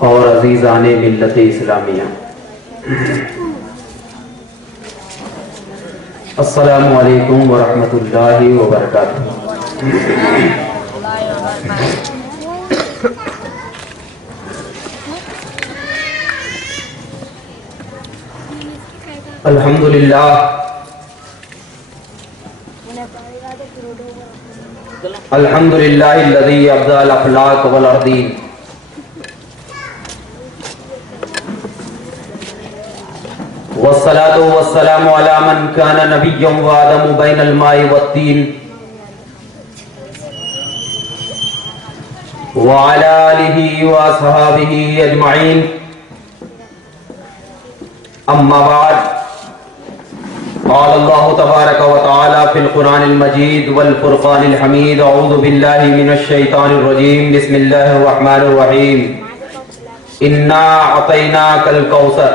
اور عزیزان ملت اسلامیہ، السلام علیکم ورحمۃ اللہ وبرکاتہ۔ الحمدللہ الحمدللہ الذی ابدع الاخلاق والارضین، والصلاة والسلام علی من کان نبیا وآدم بین الماء والطین، وعلی آلہ واصحابہ اجمعین، اما بعد، قال اللہ تبارک و تعالی فی القرآن المجید والفرقان الحمید، اعوذ باللہ من الشیطان الرجیم، بسم اللہ الرحمن الرحیم، انا اعطیناک الکوثر،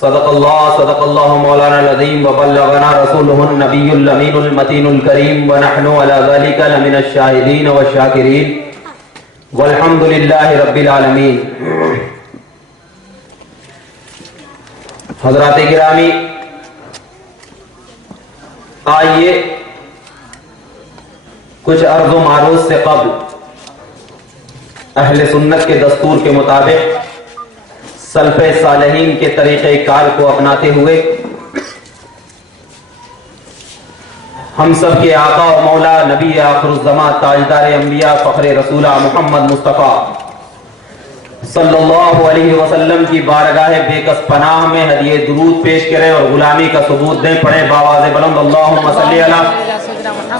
صدق اللہ مولانا العظیم، وبلغنا رسولہ النبی الامین المتین الکریم، ونحن علی ذلک لمن الشاہدین والشاکرین، والحمد للہ رب العالمین۔ حضرات گرامی، آئیے کچھ عرض و معروض سے قبل اہل سنت کے دستور کے مطابق سلف صالحین کے طریقہ کار کو اپناتے ہوئے ہم سب کے آقا و مولا نبی آخر الزماں تاجدار انبیاء فخر رسولہ محمد مصطفیٰ صلی اللہ علیہ وسلم کی بارگاہ بے کس پناہ میں ہدیہ درود پیش کریں اور غلامی کا ثبوت دیں۔ پڑھیں بآواز بلند، اللہم صلی علی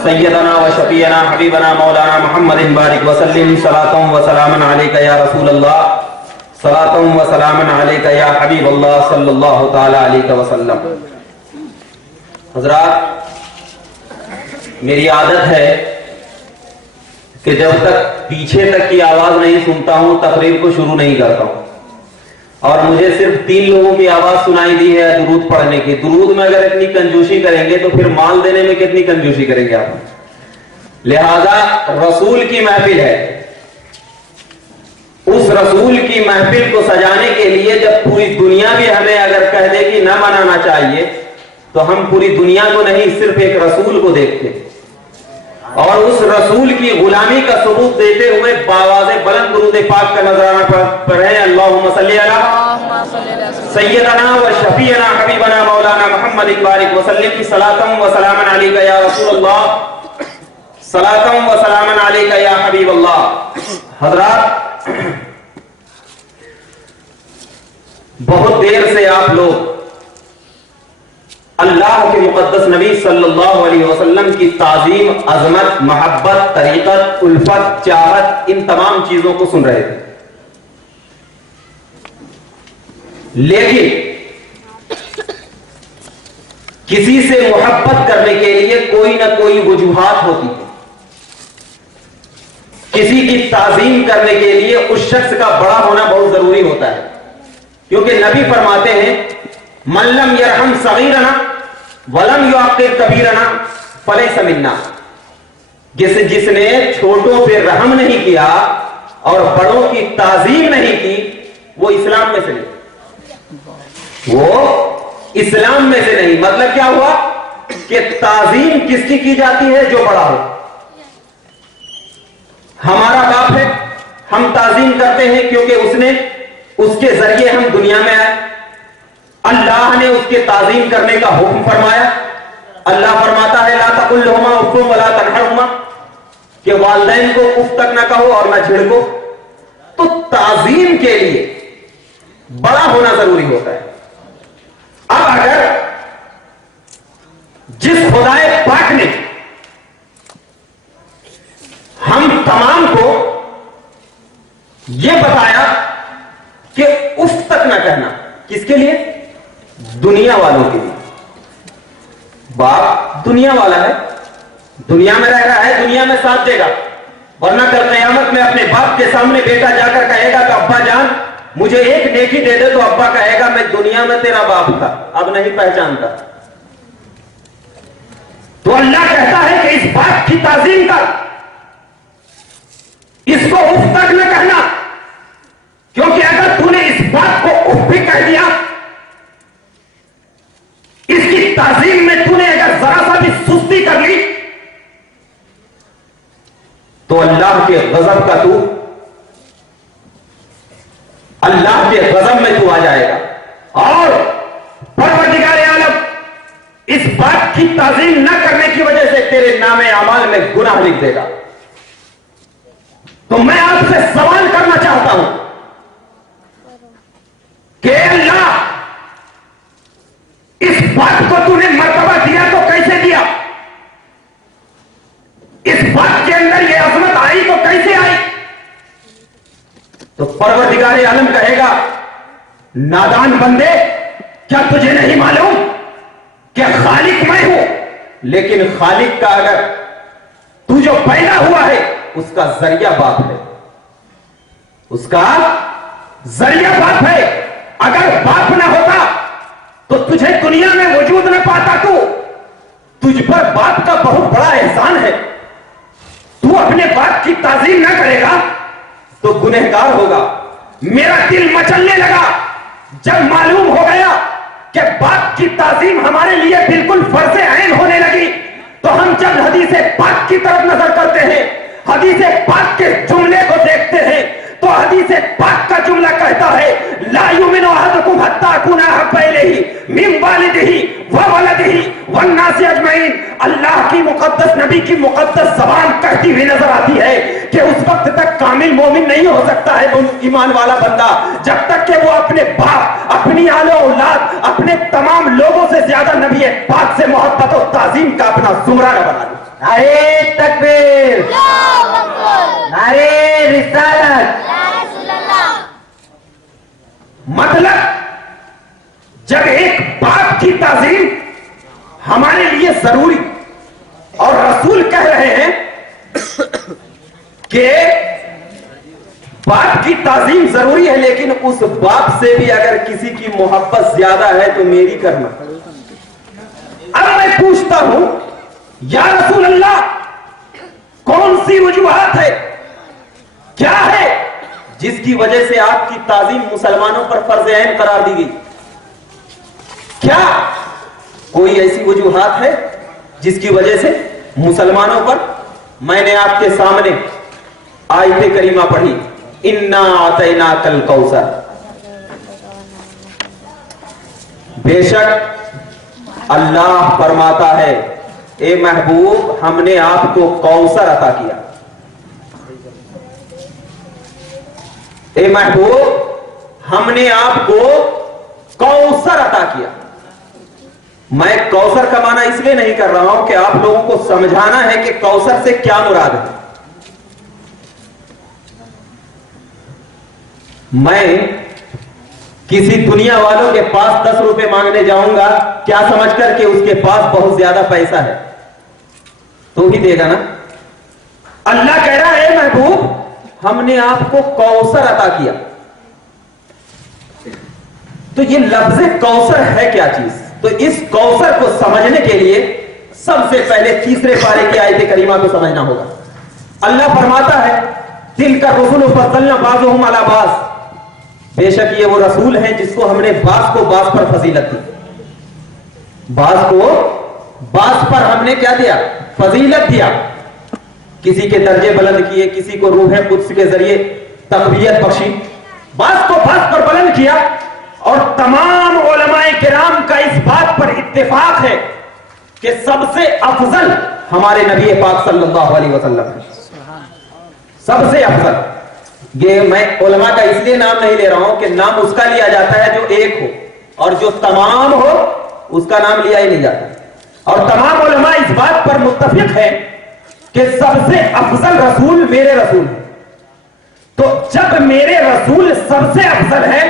سیدنا و شفیعنا حبیبنا مولانا محمد بارک وسلم، صلاۃ و سلام علیک یا رسول اللہ، صلاۃ و سلام علیک یا حبیب اللہ صلی اللہ تعالی علیہ وسلم۔ حضرات، میری عادت ہے کہ جب تک پیچھے تک کی آواز نہیں سنتا ہوں تقریر کو شروع نہیں کرتا ہوں، اور مجھے صرف 3 لوگوں کی آواز سنائی دی ہے درود پڑھنے کی۔ درود میں اگر اتنی کنجوسی کریں گے تو پھر مال دینے میں کتنی کنجوسی کریں گے آپ؟ لہذا رسول کی محفل ہے، اس رسول کی محفل کو سجانے کے لیے جب پوری دنیا بھی ہمیں اگر کہہ دے کہ نہ منانا چاہیے تو ہم پوری دنیا کو نہیں، صرف ایک رسول کو دیکھتے اور اس رسول کی غلامی کا ثبوت دیتے ہوئے بآواز بلند درود پاک کا نذرانہ پڑھیں۔ اللہم صلی علی سیدنا و شفیعنا حبیبنا مولانا محمد بارک وسلم، صلاۃ و سلام علیک یا رسول اللہ، صلاۃ و سلام علیک یا حبیب اللہ۔ حضرات، بہت دیر سے آپ لوگ اللہ کے مقدس نبی صلی اللہ علیہ وسلم کی تعظیم، عظمت، محبت، طریقت، الفت، چاہت، ان تمام چیزوں کو سن رہے تھے، لیکن کسی سے محبت کرنے کے لیے کوئی نہ کوئی وجوہات ہوتی ہے۔ کسی کی تعظیم کرنے کے لیے اس شخص کا بڑا ہونا بہت ضروری ہوتا ہے، کیونکہ نبی فرماتے ہیں من لم یرحم صغیرنا ولم یعقر کبیرنا فلیس منا، جس نے چھوٹوں پہ رحم نہیں کیا اور بڑوں کی تعظیم نہیں کی وہ اسلام میں سے نہیں، وہ اسلام میں سے نہیں۔ مطلب کیا ہوا کہ تعظیم کس کی جاتی ہے؟ جو بڑا ہو۔ ہمارا باپ ہے، ہم تعظیم کرتے ہیں کیونکہ اس کے ذریعے ہم دنیا میں آئے، اللہ نے اس کے تعظیم کرنے کا حکم فرمایا۔ اللہ فرماتا ہے لا تقل لهما اف ولا تنهرهما، کہ والدین کو اف تک نہ کہو اور نہ جھڑکو۔ تو تعظیم کے لیے بڑا ہونا ضروری ہوتا ہے۔ اب اگر جس خدائے پاک نے ہم تمام کو یہ بتایا کہ اف تک نہ کہنا، کس کے لیے؟ دنیا والوں کے لیے۔ باپ دنیا والا ہے، دنیا میں رہ رہا ہے، دنیا میں ساتھ دے گا، ورنہ کل قیامت میں اپنے باپ کے سامنے بیٹا جا کر کہے گا کہ ابا جان مجھے ایک نیکی دے دے، تو ابا کہے گا میں دنیا میں تیرا باپ تھا، اب نہیں پہچانتا۔ تو اللہ کہتا ہے کہ اس باپ کی تعظیم کر، اس کو اف تک نہ کہنا، اللہ کے غضب کا تو اللہ کے غضب میں تو آ جائے گا، اور پروردگار عالم اس بات کی تعظیم نہ کرنے کی وجہ سے تیرے نام اعمال میں گناہ لکھ دے گا۔ تو میں آپ سے سوال کرنا چاہتا ہوں کہ اللہ اس بات کو تو نے مرتبہ دیا تو کیسے دیا؟ اس بات کے اندر یہ عظمت آئی تو کیسے آئی؟ تو پروردگار عالم کہے گا نادان بندے، کیا تجھے نہیں معلوم کہ خالق میں ہوں؟ لیکن خالق کا اگر تو جو پیدا ہوا ہے اس کا ذریعہ باپ ہے، اس کا ذریعہ باپ ہے۔ اگر باپ نہ ہوتا تو تجھے دنیا میں وجود نہ پاتا۔ تو تجھ پر باپ کا بہت بڑا احسان ہے۔ تو اپنے باپ کی تعظیم نہ کرے گا تو گنہگار ہوگا۔ میرا دل مچلنے لگا جب معلوم ہو گیا کہ باپ کی تعظیم ہمارے لیے بالکل فرض عین ہونے لگی۔ تو ہم جب حدیث پاک کی طرف نظر کرتے ہیں، حدیث پاک کے جملے کو دیکھتے ہیں، تو حدیث پاک کا جملہ کہتا ہے لا یؤمن احدکم حتی اکون احب الیہ من والدہ وولدہ والناس اجمعین۔ اللہ کی مقدس نبی کی مقدس زبان کہتی ہوئی نظر آتی ہے کہ اس وقت تک کامل مومن نہیں ہو سکتا ہے ایمان والا بندہ جب تک کہ وہ اپنے باپ، اپنی آل و اولاد، اپنے تمام لوگوں سے زیادہ نبی پاک سے محبت و تعظیم کا اپنا زمرہ نہ بنا لے۔ نعرے تکبیر، نعرے رسالت۔ مطلب جب ایک باپ کی تعظیم ہمارے لیے ضروری، اور رسول کہہ رہے ہیں کہ باپ کی تعظیم ضروری ہے، لیکن اس باپ سے بھی اگر کسی کی محبت زیادہ ہے تو میری کرنا۔ اب میں پوچھتا ہوں یا رسول اللہ کون سی وجوہات ہے، کیا ہے جس کی وجہ سے آپ کی تعظیم مسلمانوں پر فرض عین قرار دی گئی؟ کیا کوئی ایسی وجوہات ہے جس کی وجہ سے مسلمانوں پر؟ میں نے آپ کے سامنے آیت کریمہ پڑھی انا اعطیناک الکوثر، بے شک اللہ فرماتا ہے اے محبوب ہم نے آپ کو کوثر عطا کیا۔ اے محبوب ہم نے آپ کو کوثر عطا کیا۔ میں کوثر کا معنی اس لیے نہیں کر رہا ہوں کہ آپ لوگوں کو سمجھانا ہے کہ کوثر سے کیا مراد ہے۔ میں کسی دنیا والوں کے پاس 10 روپے مانگنے جاؤں گا کیا سمجھ کر کہ اس کے پاس بہت زیادہ پیسہ ہے تو ہی دے گا نا۔ اللہ کہہ رہا ہے محبوب ہم نے آپ کو کوثر عطا کیا۔ تو یہ لفظ کوثر ہے کیا چیز؟ تو اس کوثر کو سمجھنے کے لیے سب سے پہلے تیسرے پارے کی آیت کریمہ کو سمجھنا ہوگا۔ اللہ فرماتا ہے تلک الرسل فضلنا بعضهم علی بعض، بے شک یہ وہ رسول ہیں جس کو ہم نے بعض کو بعض پر فضیلت دی، بعض کو بعض پر ہم نے کیا دیا؟ فضیلت دیا۔ کسی کے درجے بلند کیے، کسی کو روح قدس کے ذریعے تقویت بخشی، بعض کو بعض پر بلند کیا۔ اور تمام علماء کرام کا اس بات پر اتفاق ہے کہ سب سے افضل ہمارے نبی پاک صلی اللہ علیہ وسلم ہے، سب سے افضل۔ یہ میں علماء کا اس لیے نام نہیں لے رہا ہوں کہ نام اس کا لیا جاتا ہے جو ایک ہو، اور جو تمام ہو اس کا نام لیا ہی نہیں جاتا۔ اور تمام علماء اس بات پر متفق ہیں کہ سب سے افضل رسول میرے رسول ہیں۔ تو جب میرے رسول سب سے افضل ہے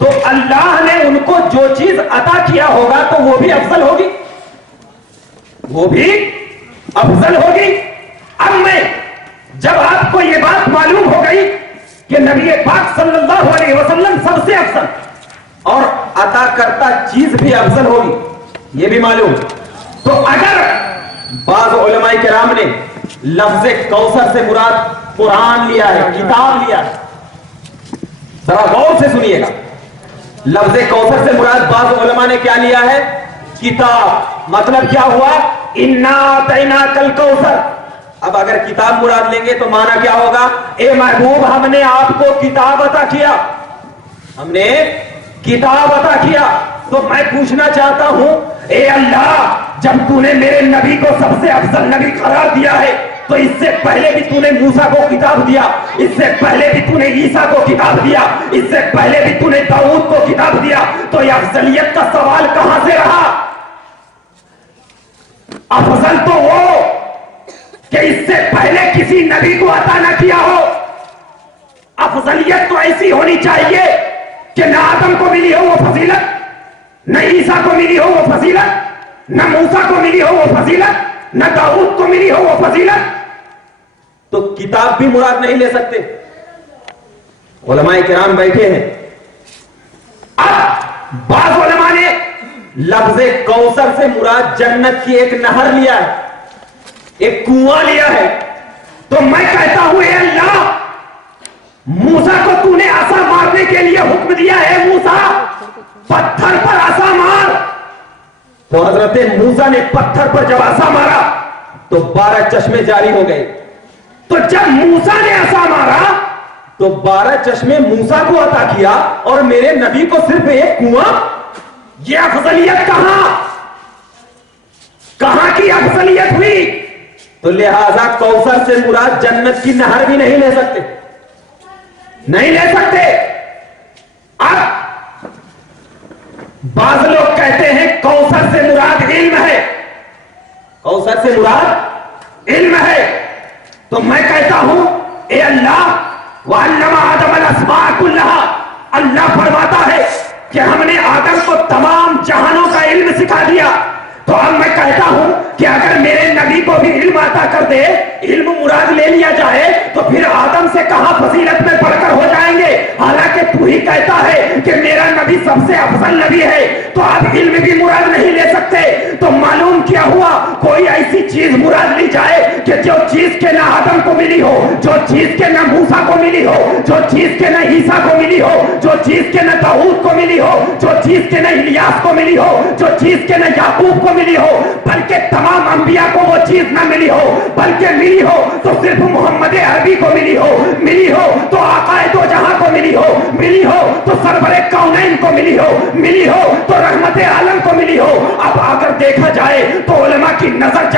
تو اللہ نے ان کو جو چیز عطا کیا ہوگا تو وہ بھی افضل ہوگی، وہ بھی افضل ہوگی۔ اب میں جب آپ کو یہ بات معلوم ہو گئی کہ نبی پاک صلی اللہ علیہ وسلم سب سے افضل اور عطا کرتا چیز بھی افضل ہوگی یہ بھی معلوم، تو اگر بعض علماء کرام نے لفظ کوثر سے مراد قرآن لیا ہے، کتاب لیا ہے، ذرا غور سے سنیے گا، لفظ کوثر سے مراد بعض علماء نے کیا لیا ہے؟ کتاب۔ مطلب کیا ہوا؟ انا اعطیناک الکوثر، اب اگر کتاب مراد لیں گے تو معنی کیا ہوگا؟ اے محبوب ہم نے آپ کو کتاب عطا کیا، ہم نے کتاب عطا کیا. تو میں پوچھنا چاہتا ہوں اے اللہ جب تو نے میرے نبی کو سب سے افضل نبی قرار دیا ہے تو اس سے پہلے بھی تو نے موسیٰ کو کتاب دیا، اس سے پہلے بھی تو نے عیسیٰ کو کتاب دیا، اس سے پہلے بھی تو نے داؤد کو کتاب دیا، تو یہ افضلیت کا سوال کہاں سے رہا؟ افضل تو وہ کہ اس سے پہلے کسی نبی کو عطا نہ کیا ہو. افضلیت تو ایسی ہونی چاہیے کہ نہ آدم کو ملی ہو وہ فضیلت، نہ عیسیٰ کو ملی ہو وہ فضیلت، نہ موسیٰ کو ملی ہو وہ فضیلت، نہ داؤد کو ملی ہو وہ فضیلت. تو کتاب بھی مراد نہیں لے سکتے. علماء کرام بیٹھے ہیں. اب بعض علماء نے لفظ کوثر سے مراد جنت کی ایک نہر لیا ہے، ایک کنواں لیا ہے. تو میں کہتا ہوں اے اللہ موسیٰ کو تو نے عصا مارنے کے لیے حکم دیا ہے، موسیٰ پتھر پر عصا مار. تو حضرت موسیٰ نے پتھر پر جب عصا مارا تو 12 چشمے جاری ہو گئے. تو جب موسیٰ نے عصا مارا تو 12 چشمے موسیٰ کو عطا کیا اور میرے نبی کو صرف ایک کنواں. یہ افضلیت کہاں کی افضلیت ہوئی؟ تو لہذا کوثر سے مراد جنت کی نہر بھی نہیں لے سکتے، نہیں لے سکتے. اب بعض لوگ کہتے ہیں کوثر سے مراد علم ہے، کوثر سے مراد علم ہے. تو میں کہتا ہوں اے اللہ وَعَلَّمَ آدَمَ الْأَسْمَاءَ كُلَّهَا، اللہ فرماتا ہے کہ ہم نے آدم کو تمام جہانوں کا علم سکھا دیا. تو اب میں کہتا ہوں کہ اگر میرے نبی کو بھی علم عطا کر دے، علم مراد لے لیا جائے تو پھر آدم سے کہاں فضیلت میں بڑھ کر ہو جائیں گے؟ حالانکہ تو ہی کہتا ہے کہ میرا نبی سب سے افضل نبی ہے. تو اب علم بھی مراد نہیں لے سکتے. تو معلوم کیا ہوا؟ کوئی ایسی چیز مراد لی جائے کہ جو چیز کے نہ آدم کو ملی ہو، جو چیز کے نہ موسیٰ کو ملی ہو، جو چیز کے نہ عیسیٰ کو ملی ہو، جو چیز کے نہ داؤد کو ملی ہو، جو چیز کے نہ الیاس کو ملی ہو، جو چیز کے نہ یعقوب کو ملی ہو، بلکہ تمام انبیاء کو وہ چیز نہ ملی ہو، بلکہ ملی ہو تو صرف محمد عربی کو ملی ہو، ملی ہو تو آقا دو جہاں کو ملی ہو، ملی ہو تو سرور کونین کو ملی ہو، ملی ہو تو رحمت عالم کو ملی ہو. اب اگر دیکھا جائے تو علماء کی نظر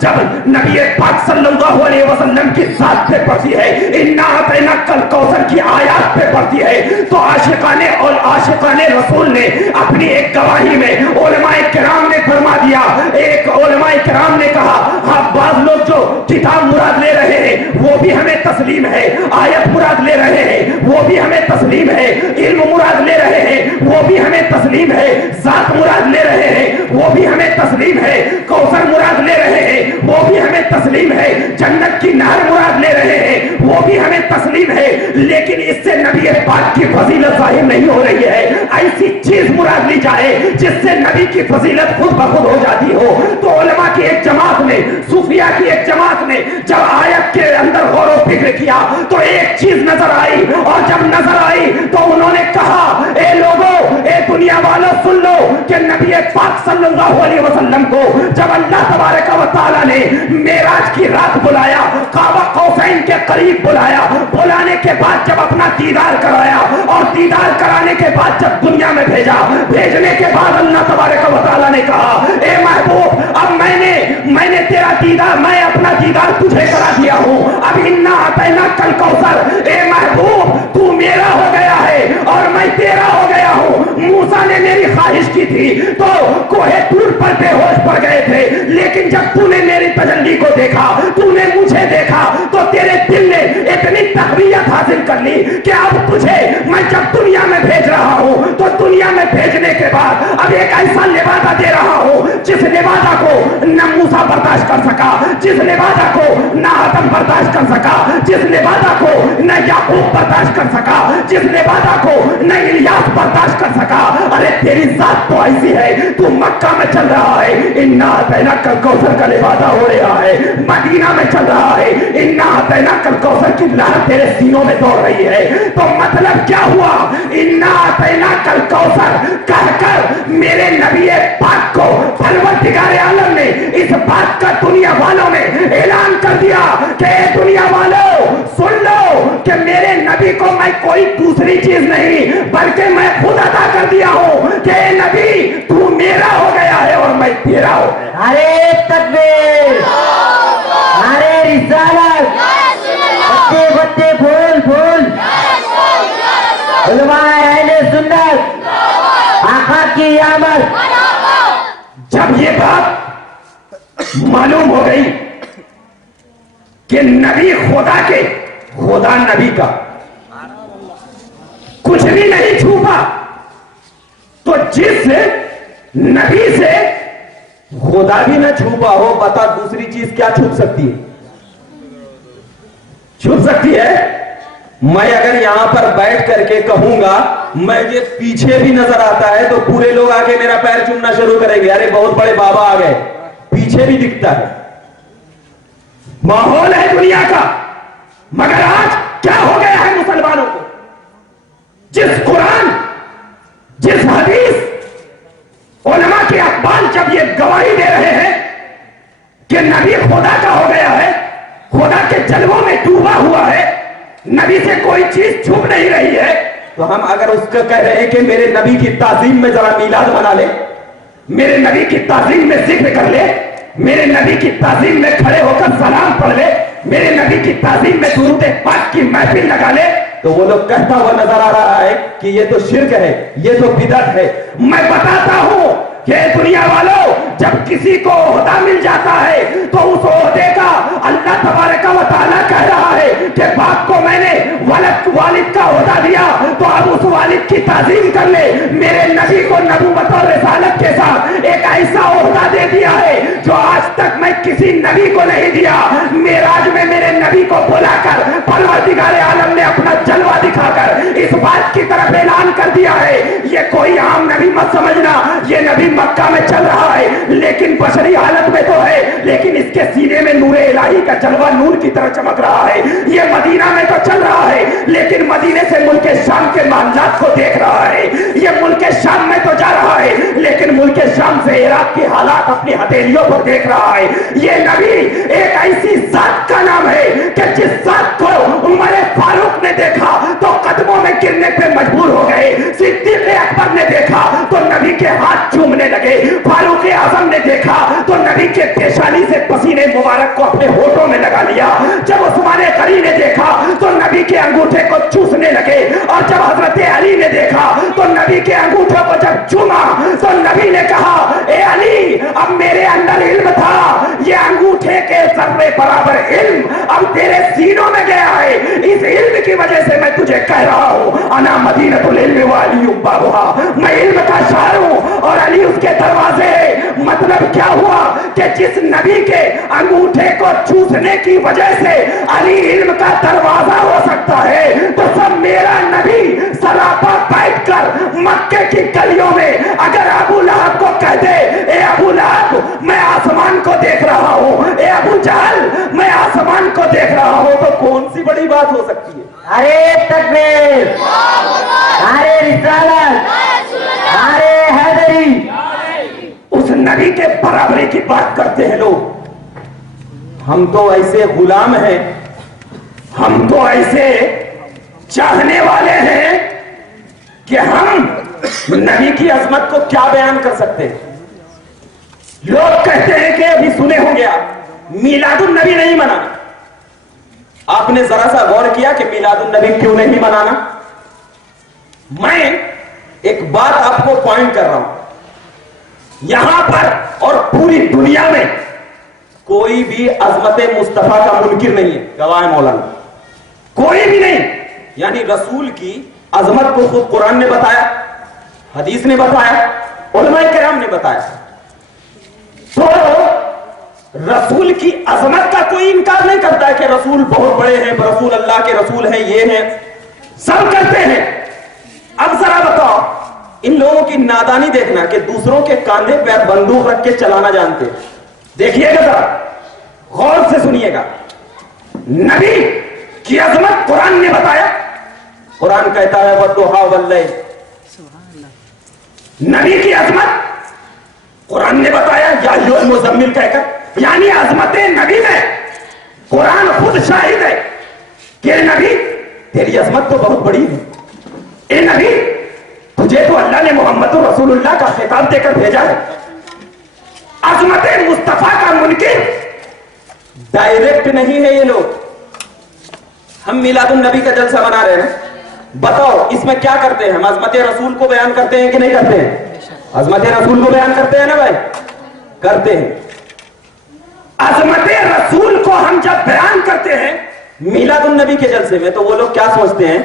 جب نبی پاک صلی اللہ علیہ وسلم کی ذات پہ پڑتی ہے، اِنَّا أَعْطَيْنَاكَ الْكَوْثَرَ کی آیات پہ پڑتی ہے، تو عاشقان رسول نے اپنی ایک گواہی میں علماء کرام نے فرما دیا. ایک علماء کرام نے کہا ہاں بعض لوگ جو کتاب مراد لے رہے ہیں وہ بھی ہمیں تسلیم ہے، آیت مراد لے رہے ہیں وہ بھی ہمیں تسلیم ہے، علم مراد لے رہے ہیں وہ بھی ہمیں تسلیم ہے، ذات مراد لے رہے ہیں وہ بھی ہمیں تسلیم ہے، کوثر مراد لے رہے ہیں وہ بھی ہمیں تسلیم ہے، جنت کی نہر مراد لے رہے ہیں وہ بھی ہمیں تسلیم ہے. لیکن اس سے نبی پاک کی فضیلت ظاہر نہیں ہو رہی ہے. ایسی چیز مراد لی جائے جس سے نبی کی فضیلت خود بخود ہو جاتی ہو. تو علماء کی ایک جماعت نے، صوفیاء کی ایک جماعت نے جب آیت کے اندر غور و فکر کیا تو ایک چیز نظر آئی، اور جب نظر آئی تو انہوں نے کہا اے لوگوں، اے دنیا والوں سن لو کہ نبی پاک صلی اللہ علیہ وسلم کو جب اللہ تبارک و تعالیٰ نے معراج کی رات بلایا، کعبہ قوسین کے قریب بلایا، بلانے کے بعد جب اپنا دیدار کرایا اور دیدار کرانے کے بعد جب دنیا میں بھیجا، بھیجنے کے بعد اللہ تبارک و تعالیٰ نے کہا اے محبوب اب میں نے تیرا دیدار، میں اپنا دیدار تجھے کرا دیا ہوں. اب اِنَّا أَعْطَيْنَاكَ الْكَوْثَرَ، اے محبوب تو میرا ہو گیا ہے اور میں تیرا ہو گیا ہوں. موسیٰ نے میری خواہش کی تھی تو کوہ طور پر بے ہوش پڑ گئے تھے، لیکن جب تو نے میری تجلی کو دیکھا، تو نے مجھے دیکھا تو تیرے دل نے اتنی تقویت حاصل کر لی کہ اب تجھے میں جب دنیا میں بھیج رہا ہوں تو دنیا میں بھیجنے کے بعد اب ایک ایسا لبادہ دے رہا ہوں جس لبادہ کو نہ موسیٰ برداشت کر سکا، جس لبادہ کو نہ آدم برداشت کر سکا، جس لبادہ کو نہ نہ یعقوب برداشت کر سکا، جس نباتہ کو نہ الیاس برداشت کر سکا. ارے تیری ذات تو ایسی ہے، تو مکہ میں چل رہا ہے انا اعطیناک الکوثر کا لبادہ ہو رہا ہے، مدینہ میں چل رہا ہے انا اعطیناک الکوثر کی لہر تیرے سینوں میں دوڑ رہی ہے. تو مطلب کیا ہوا؟ انا اعطیناک الکوثر کہہ کر میرے نبی پاک کو پروردگار عالم نے اس بات کا دنیا والوں میں اعلان کر دیا کہ اے دنیا والوں سن لو کہ میرے نبی کو میں کوئی دوسری چیز نہیں بلکہ میں خود عطا کر دیا ہوں کہ اے نبی تو میرا ہو گیا ہے اور میں تیرا ہو گیا. نعرے تکبیر، نعرے رسالت، بتے بتے بول بول، علماء اہل سنت، آقا کی آمد. جب یہ بات معلوم ہو گئی کہ نبی خدا کے، خدا نبی کا کچھ بھی نہیں چھپا، تو جس نبی سے خدا بھی نہ چھپا ہو، بتا دوسری چیز کیا چھپ سکتی ہے؟ چھپ سکتی ہے؟ میں اگر یہاں پر بیٹھ کر کے کہوں گا مجھے پیچھے بھی نظر آتا ہے تو پورے لوگ آگے میرا پیر چومنا شروع کریں گے، ارے بہت بڑے بابا آ گئے. پیچھے بھی دکھتا ہے. ماحول ہے دنیا کا، مگر آج کیا ہو گیا ہے مسلمانوں کو؟ جس قرآن، جس حدیث، علماء کے اقوال جب یہ گواہی دے رہے ہیں کہ نبی خدا کا ہو گیا ہے، خدا کے جلووں میں ڈوبا ہوا ہے، نبی سے کوئی چیز چھپ نہیں رہی ہے، تو ہم اگر اس کا کہہ رہے ہیں کہ میرے نبی کی تعظیم میں ذرا میلاد بنا لے، میرے نبی کی تعظیم میں ذکر کر لے، میرے نبی کی تعظیم میں کھڑے ہو کر سلام پڑھ لے، میرے نبی کی تعظیم میں درود پاک کی محفل لگا لے، تو وہ لوگ کہتا ہوا نظر آ رہا ہے کہ یہ تو شرک ہے، یہ تو بدعت ہے. میں بتاتا ہوں کہ دنیا والوں جب کسی کو عہدہ مل جاتا ہے تو اس عہدے کا اللہ تبارک و تعالیٰ کہہ رہا ہے کہ باپ کو میں نے والد کا عہدہ دیا تو اب اس والد کی تعظیم کر لے. میرے نبی کو نبوت اور رسالت کے ساتھ ایک ایسا عہدہ دے دیا ہے جو آج تک میں کسی نبی کو نہیں دیا. معراج میں میرے نبی کو بلا کر پروردگار عالم نے اپنا جلوہ دکھا کر اس بات کی طرف اعلان کر دیا ہے یہ کوئی عام نبی مت سمجھنا، یہ نبی مکہ میں چل رہا ہے لیکن بشری حالت میں تو ہے، لیکن اس کے سینے میں نور الہی کا جلوہ نور کی طرح چمک رہا ہے. یہ مدینہ میں تو چل رہا ہے لیکن مدینے سے ملک شام کے معاملات کو دیکھ رہا ہے. یہ ملک شام میں تو جا رہا ہے لیکن ملک شام سے عراق کی حالات اپنی ہتھیلیوں پر دیکھ رہا ہے. یہ نبی ایک ایسی ذات کا نام ہے کہ جس ذات کو عمر فاروق نے دیکھا تو قدموں میں گرنے پہ مجبور ہو گئے، صدیق اکبر نے دیکھا تو نبی کے ہاتھ چومنے لگے، فاروق اعظم نے دیکھا تو نبی کے پیشانی سے پسینے مبارک کو اپنے ہونٹوں میں لگا لیا، جب عثمان غنی نے دیکھا تو نبی کے انگوٹھے کو چوسنے لگے، اور جب حضرت علی نے دیکھا تو نبی کے انگوٹھوں کو جب چوما تو نبی نے کہا اے علی اب میرے اندر علم تھا، یہ انگوٹھے کے ذرے برابر علم اب تیرے سینوں میں گیا ہے، اس علم کی وجہ سے میں تجھے کہہ رہا ہوں انا مدینۃ العلم وعلی بابھا، میں علم کا شہر ہوں اور علی اس کے دروازے. مطلب کیا ہوا کہ جس نبی کے انگوٹھے کو چوسنے کی وجہ سے علی علم کا دروازہ ہو سکتا ہے تو سب میرا نبی سراپا بیٹھ کر مکے کی گلیوں میں اگر ابو لہب کو کہہ دے اے ابو لہب میں آسمان کو دیکھ رہا ہوں، اے ابو جہل میں آسمان کو دیکھ رہا ہوں، تو کون سی بڑی بات ہو سکتی ہے؟ نعرے تکبیر، نعرے رسالت، نعرے حیدری. اس نبی کے برابری کی بات کرتے ہیں لوگ. ہم تو ایسے غلام ہیں، ہم تو ایسے چاہنے والے ہیں کہ ہم نبی کی عظمت کو کیا بیان کر سکتے ہیں. لوگ کہتے ہیں کہ ابھی سنے ہوں گے آپ میلاد النبی نہیں منانا. آپ نے ذرا سا غور کیا کہ میلاد النبی کیوں نہیں منانا؟ میں ایک بات آپ کو پوائنٹ کر رہا ہوں، یہاں پر اور پوری دنیا میں کوئی بھی عظمت مصطفیٰ کا منکر نہیں ہے. گواہ مولانا کوئی بھی نہیں. یعنی رسول کی عظمت کو خود قرآن نے بتایا، حدیث نے بتایا، علماء کرام نے بتایا. تو رسول کی عظمت کا کوئی انکار نہیں کرتا ہے کہ رسول بہت بڑے ہیں، رسول اللہ کے رسول ہیں، یہ ہیں، سب کرتے ہیں۔ اب ذرا بتاؤ، ان لوگوں کی نادانی دیکھنا کہ دوسروں کے کاندھے پہ بندوق رکھ کے چلانا جانتے ہیں۔ دیکھیے گا ذرا، غور سے سنیے گا، نبی کی عظمت قرآن نے بتایا۔ قرآن کہتا ہے وَالضُّحَىٰ وَاللَّيْلِ، نبی کی عظمت قرآن نے بتایا یا ایھا المزمل کہہ کر، یعنی عظمت نبی میں قرآن خود شاہد ہے کہ نبی تیری عظمت تو بہت بڑی ہے، اے نبی تجھے تو اللہ نے محمد رسول اللہ کا خطاب دے کر بھیجا ہے۔ عظمت مصطفیٰ کا منکر ڈائریکٹ نہیں ہے یہ لوگ۔ ہم میلاد النبی کا جلسہ منا رہے ہیں، بتاؤ اس میں کیا کرتے ہیں؟ ہم عظمت رسول کو بیان کرتے ہیں کہ نہیں کرتے ہیں؟ عظمت رسول کو بیان کرتے ہیں نا بھائی، کرتے ہیں۔ عظمت رسول کو ہم جب بیان کرتے ہیں میلاد النبی کے جلسے میں، تو وہ لوگ کیا سوچتے ہیں؟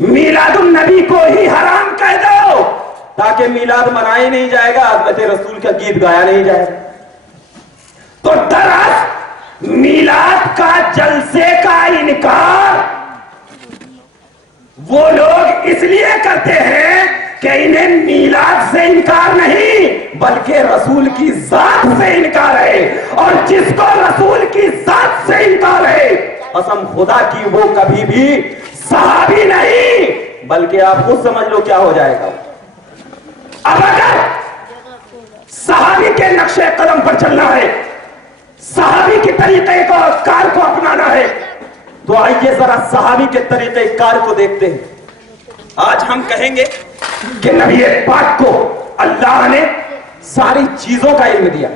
میلاد النبی کو ہی حرام کہہ دو تاکہ میلاد منایا نہیں جائے گا، عظمت رسول کا گیت گایا نہیں جائے گا۔ تو دراصل میلاد کا جلسے کا انکار وہ لوگ اس لیے کرتے ہیں کہ انہیں میلاد سے انکار نہیں بلکہ رسول کی ذات سے انکار ہے، اور جس کو رسول کی ذات سے انکار ہے، قسم خدا کی وہ کبھی بھی صحابی نہیں، بلکہ آپ خود سمجھ لو کیا ہو جائے گا۔ اب اگر صحابی کے نقش قدم پر چلنا ہے، صحابی کے طریقے کار کو اپنانا ہے، تو آئیے ذرا صحابی کے طریقے کار کو دیکھتے ہیں۔ آج ہم کہیں گے کہ نبی پاک کو اللہ نے ساری چیزوں کا علم دیا۔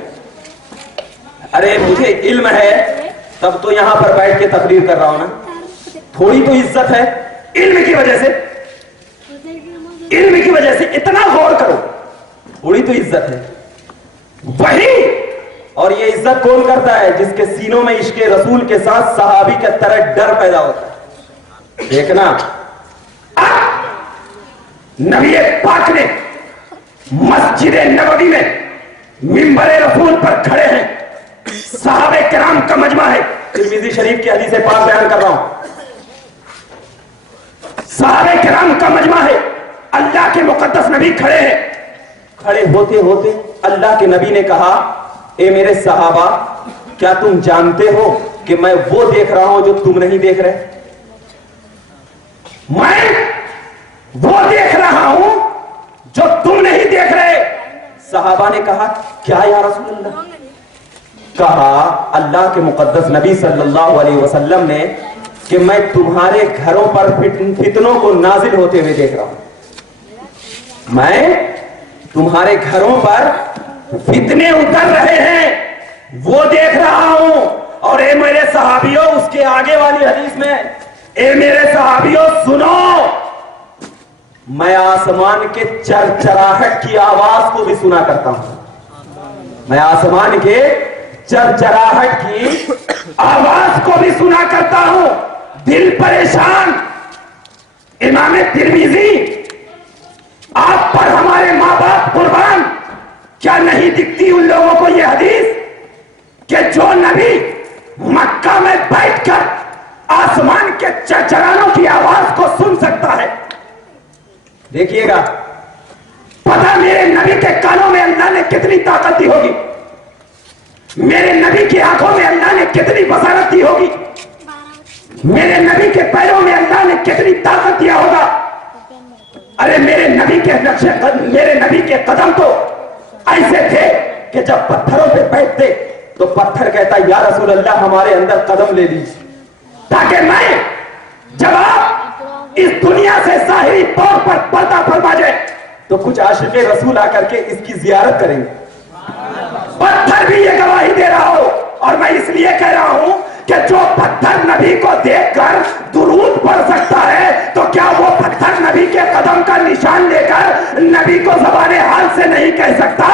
ارے مجھے علم ہے تب تو یہاں پر بیٹھ کے تقریر کر رہا ہوں نا، تھوڑی تو عزت ہے علم کی وجہ سے، علم کی وجہ سے اتنا غور کرو، تھوڑی تو عزت ہے۔ وہی اور یہ عزت کون کرتا ہے؟ جس کے سینوں میں عشق رسول کے ساتھ صحابی کے طرح ڈر پیدا ہوتا ہے۔ دیکھنا نبی پاک نے مسجد نبوی میں منبر رسول پر کھڑے ہیں، صحابہ کرام کا مجمع ہے، ترمذی شریف کی حدیث پاک بیان کر رہا ہوں، صحابہ کرام کا مجمع ہے، اللہ کے مقدس نبی کھڑے ہیں۔ کھڑے ہوتے ہوتے اللہ کے نبی نے کہا، اے میرے صحابہ کیا تم جانتے ہو کہ میں وہ دیکھ رہا ہوں جو تم نہیں دیکھ رہے؟ میں وہ دیکھ رہا ہوں جو تم نہیں دیکھ رہے۔ صحابہ نے کہا کیا یا رسول اللہ؟ کہا اللہ کے مقدس نبی صلی اللہ علیہ وسلم نے کہ میں تمہارے گھروں پر فتنوں کو نازل ہوتے ہوئے دیکھ رہا ہوں، میں تمہارے گھروں پر فتنے اتر رہے ہیں وہ دیکھ رہا ہوں۔ اور اے میرے صحابیوں، اس کے آگے والی حدیث میں، اے میرے صحابیوں سنو، میں آسمان کے چرچراہٹ کی آواز کو بھی سنا کرتا ہوں، میں آسمان کے چرچراہٹ کی آواز کو بھی سنا کرتا ہوں۔ دل پریشان، امام ترمذی آپ پر ہمارے ماں باپ قربان، کیا نہیں دکھتی ان لوگوں کو یہ حدیث کہ جو نبی مکہ میں بیٹھ کر آسمان کے چرچرانوں کی آواز کو سن سکتا ہے؟ دیکھیے گا، پتہ میرے نبی کے کانوں میں اللہ نے کتنی طاقت دی ہوگی، میرے نبی کی آنکھوں میں اللہ نے کتنی بصارت دی ہوگی، میرے نبی کے پیروں میں اللہ نے کتنی طاقت دیا ہوگا۔ ارے میرے نبی کے قدم تو ایسے تھے کہ جب پتھروں پہ بیٹھتے تو پتھر کہتا یا رسول اللہ ہمارے اندر قدم لے لیجیے، تاکہ میں جب آپ اس دنیا سے ظاہری طور پر پردہ فرما جائے تو کچھ عاشق رسول آ کر کے اس کی زیارت کریں گے۔ پتھر بھی یہ گواہی دے رہا ہو، اور میں اس لیے کہہ رہا ہوں کہ جو پتھر نبی کو دیکھ کر درود پڑھ سکتا ہے تو کیا وہ پتھر نبی کے قدم کا نشان لے کر نبی کو زبان حال سے نہیں کہہ سکتا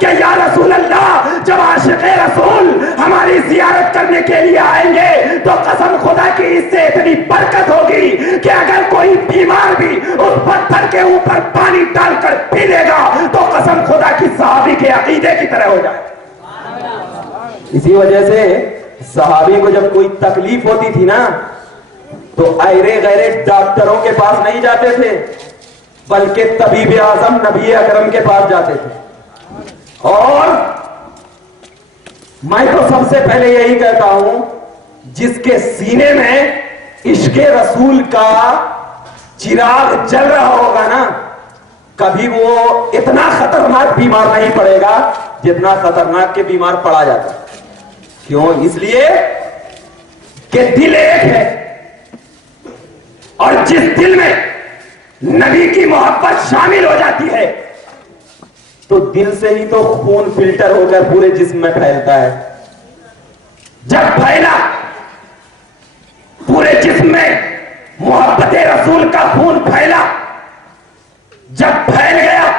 کہ یا رسول اللہ جب عاشق رسول ہماری زیارت کرنے کے لیے آئیں گے تو قسم خدا کی اس سے اتنی برکت ہوگی کہ اگر کوئی بیمار بھی اس پتھر کے اوپر پانی ڈال کر پی لے گا تو قسم خدا کی صحابی کے عقیدے کی طرح ہو جائے۔ اسی وجہ سے صحابی کو جب کوئی تکلیف ہوتی تھی نا تو ایرے غیرے ڈاکٹروں کے پاس نہیں جاتے تھے بلکہ طبیب اعظم نبی اکرم کے پاس جاتے تھے. اور میں تو سب سے پہلے یہی کہتا ہوں جس کے سینے میں عشق رسول کا چراغ جل رہا ہوگا نا کبھی وہ اتنا خطرناک بیمار نہیں پڑے گا جتنا خطرناک کے بیمار پڑا جاتا. کیوں؟ اس لیے کہ دل ایک ہے اور جس دل میں نبی کی محبت شامل ہو جاتی ہے تو دل سے ہی تو خون فلٹر ہو کر پورے جسم میں پھیلتا ہے. جب پھیلا پورے جسم میں محبت رسول کا خون پھیلا، جب پھیل گیا